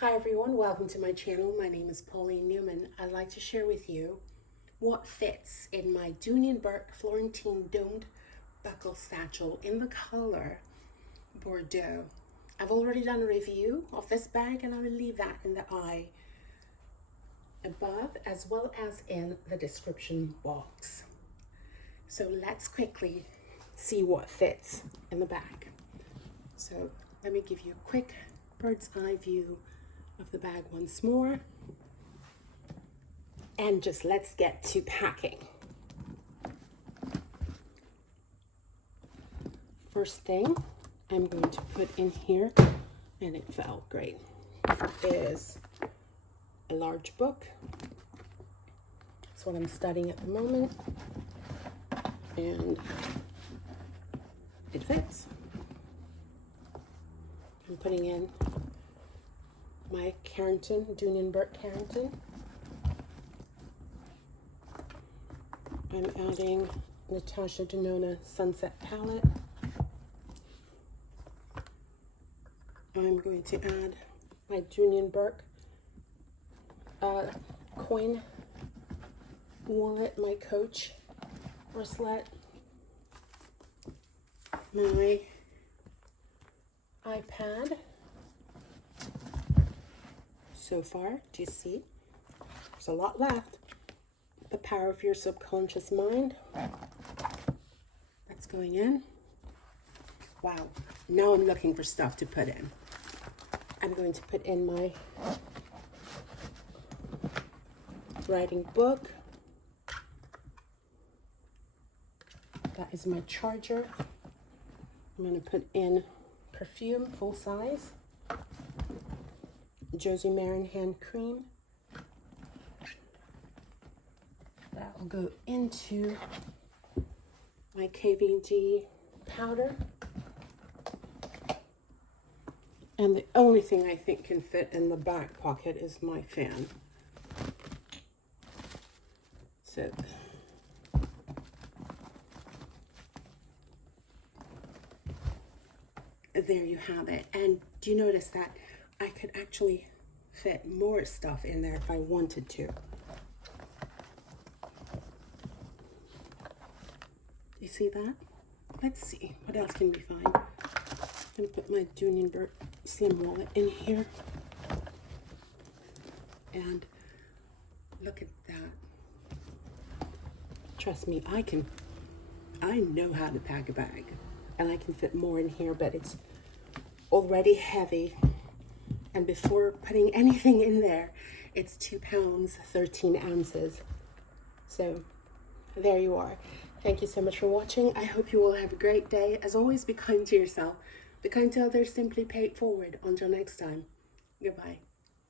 Hi everyone, welcome to my channel. My name is Pauline Newman. I'd like to share with you what fits in my Dooney and Bourke Florentine domed buckle satchel in the color Bordeaux. I've already done a review of this bag and I will leave that in the eye above as well as in the description box. So let's quickly see what fits in the bag. So let me give you a quick bird's eye view of the bag once more, and just let's get to packing. First thing I'm going to put in here, and it fell great, is a large book. That's what I'm studying at the moment, and it fits. I'm putting in my Carrington, Dooney and Bourke Carrington. I'm adding Natasha Denona Sunset Palette. I'm going to add my Dooney and Bourke coin wallet, my Coach bracelet, my iPad. So far, do you see? There's a lot left. The Power of Your Subconscious Mind. That's going in. Wow. Now I'm looking for stuff to put in. I'm going to put in my writing book. That is my charger. I'm going to put in perfume, full size. Josie Marin hand cream. That will go into my KVD powder. And the only thing I think can fit in the back pocket is my fan. So there you have it. And do you notice that I could actually fit more stuff in there if I wanted to? You see that? Let's see, what else can we find? I'm gonna put my Dooney and Bourke slim wallet in here. And look at that. Trust me, I know how to pack a bag. And I can fit more in here, but it's already heavy. And before putting anything in there, it's 2 pounds, 13 ounces. So there you are. Thank you so much for watching. I hope you all have a great day. As always, be kind to yourself. Be kind to others, simply pay it forward. Until next time, goodbye.